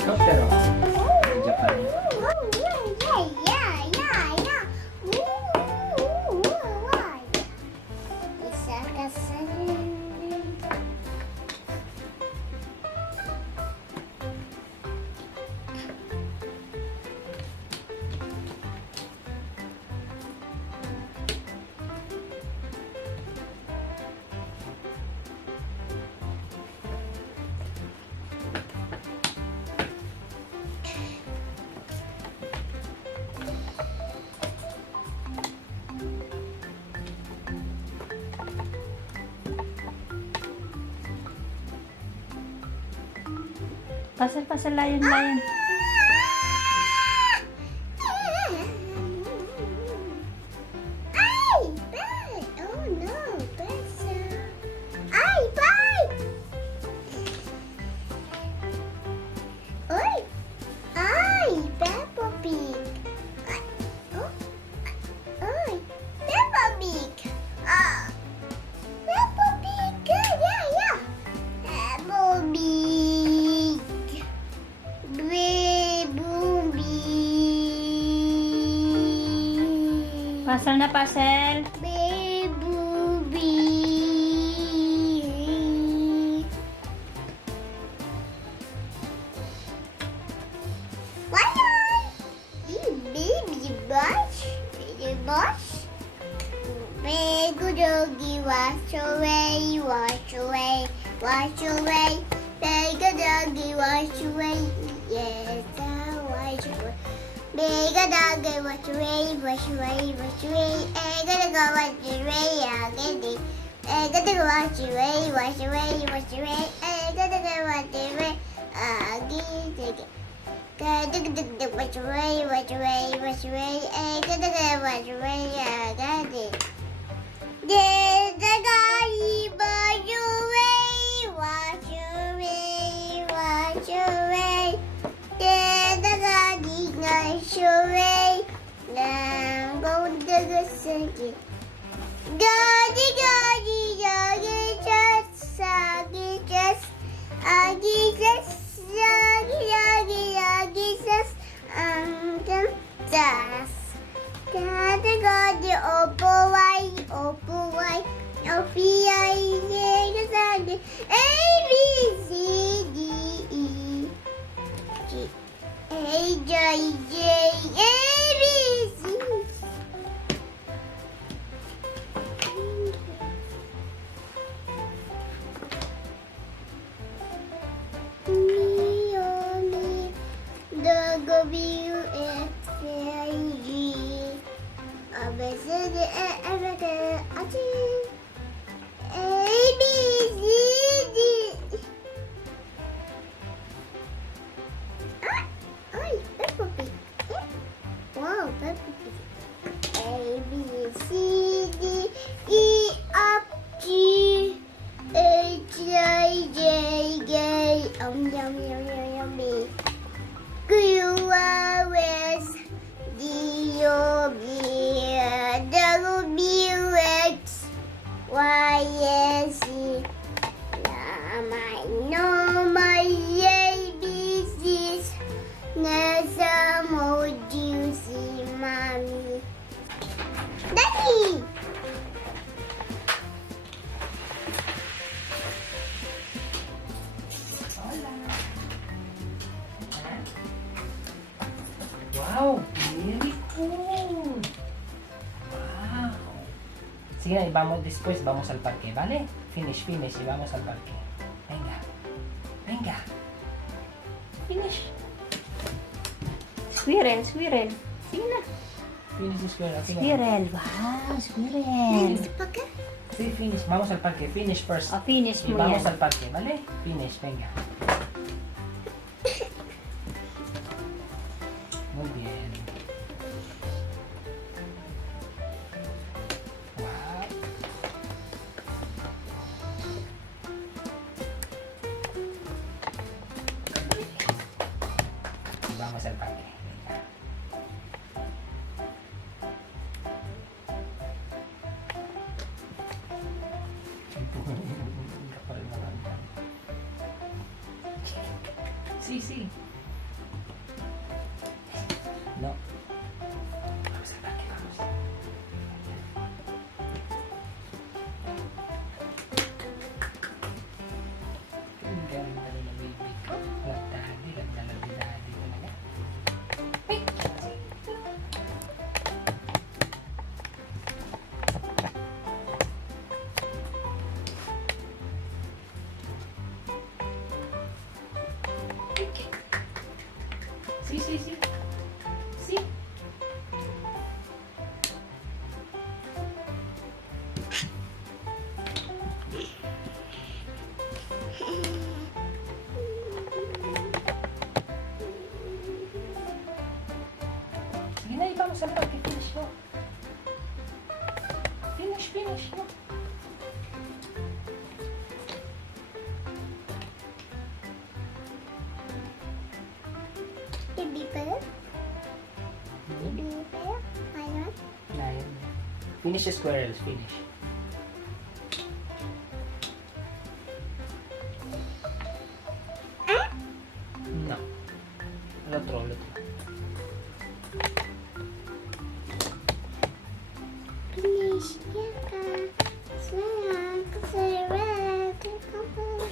Helicopter, oh. Japan. Pasal, lion. Pasal na pasal. Big doggy, wash away, wash away, wash away. Big doggy, wash away, yes, I wash away. Big doggy, wash away, wash away, wash away. I gotta go wash away, I get it. I gotta go wash away, wash away, wash away. I gotta go wash away, I get it. Wash away, wash away, wash away. I gotta go wash away, I got it. There's a guy, wash away, wash away, wash away. There's a guy, wash away. Now go to the city. Doggy, doggy, doggy, just, doggy, just, doggy, just, doggy, doggy, doggy, just, just. Daddy got the opal white. Sige na, vamos después, vamos al parque, ¿vale? Finish, finish, y vamos al parque. Venga, venga. Finish. Squirrel, squirrel. Sige na. Finish, squirrel. Squirrel. Wow, squirrel. ¿Por qué? Sí, finish. Vamos al parque. Finish first. O, finish Y mo vamos yan. al parque, ¿vale? Finish, venga. Muy bien. Wow. Y vamos al parque. Venga. Sí, sí. No. Vamos al parque, vamos. Ang ganda ng baby ko. Ladadi, ladadi talaga. Ay! Sí, sí, sí. Sí. Sige na, vamos al parque. Finish, no? Finish, finish, no? Baby bear? Baby bear? Lion? Lion. Finish the squirrels, finish. Ah? No. El otro, el otro. Finish. Yaka. Squirrel. Squirrel.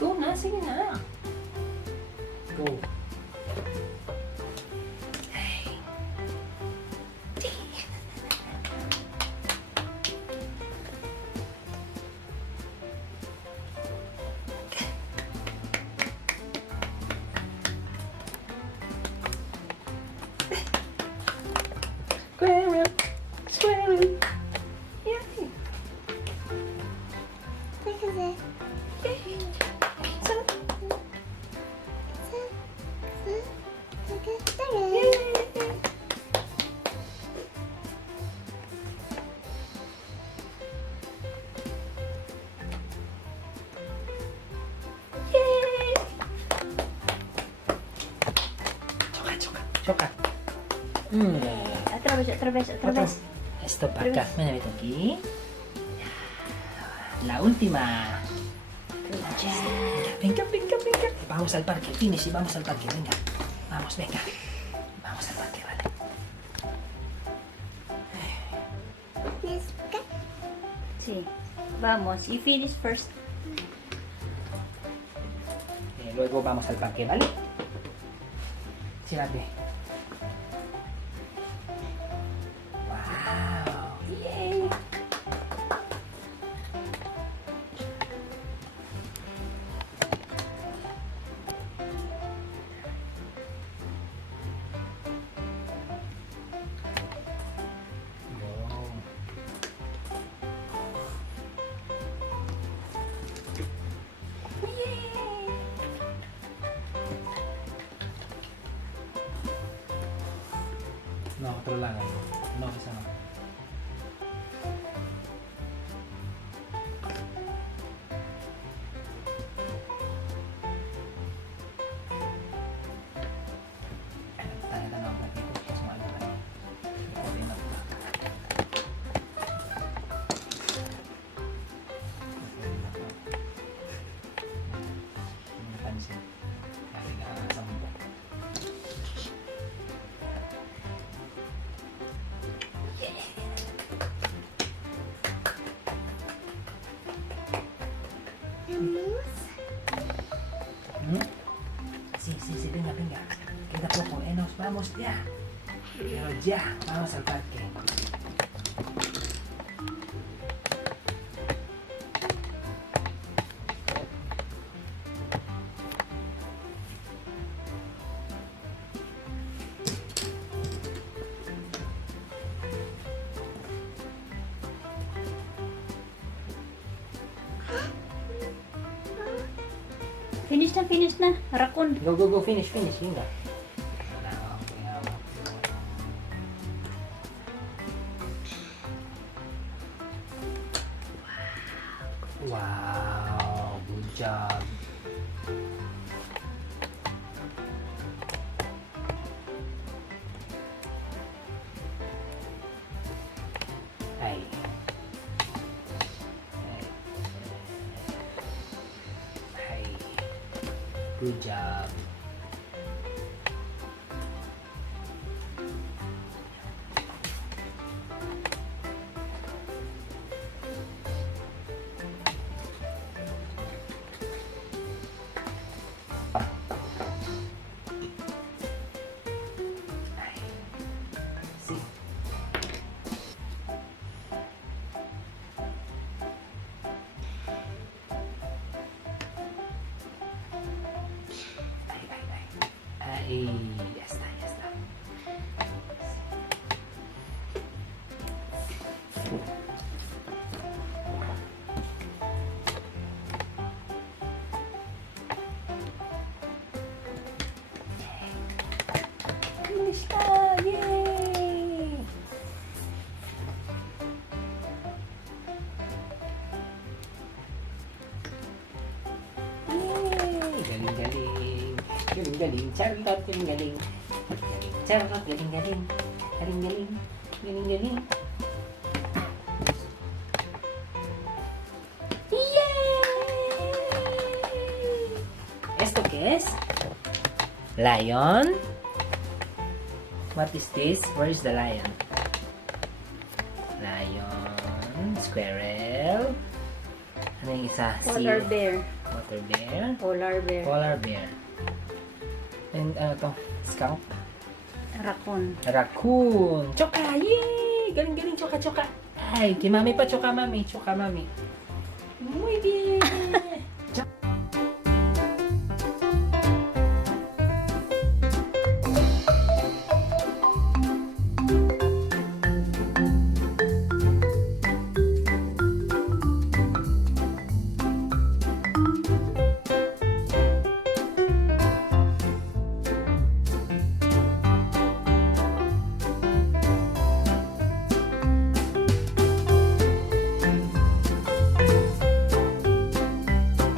Go na, sige na. Go. Squirrel, squirrel. Yay. Look at this. Look at the Yay! Choca, choca, choca. Otra vez, otra vez, otra vez. Esto para acá. Me meto aquí. La última. Venga, venga, venga. Vamos al parque. Finish y vamos al parque. Venga. Vamos, venga. Vamos al parque, vale. Let's go. Sí. Vamos, you finish first. Luego vamos al parque, ¿vale? Siéntate. Wow. Yay! Wow. No, otro lado. No, esa no. Tanda-tanda ako dito. Mas mahal naman. Okay na. Napansin. Kasi sa mundo. Vamos. ¿Mm? Sí, sí, sí, venga, venga. Queda poco, nos vamos ya. Pero ya, vamos al parque. Finish na. Raccoon. Go, go, go, finish, venga. Wow, good job. Ay. Ay. Good job. Ay. See? Ay, ya está, ya está. Finish na! Yay! Yay! Galing-galing. Galing-galing. Charlotte, galing-galing. Galing. Charlotte, galing-galing. Galing-galing. Galing-galing. Yay! ¿Esto qué es? Lion? What is this? Where is the lion? Lion, squirrel. Ano yung isa? Polar bear. Water bear. Polar bear. Polar bear. And ano to? Skunk? Raccoon. Raccoon. Choka! Yay! Galing-galing. Choka, choka. Ay, kay mami pa. Choka, mami. Choka, mami. Muy bien.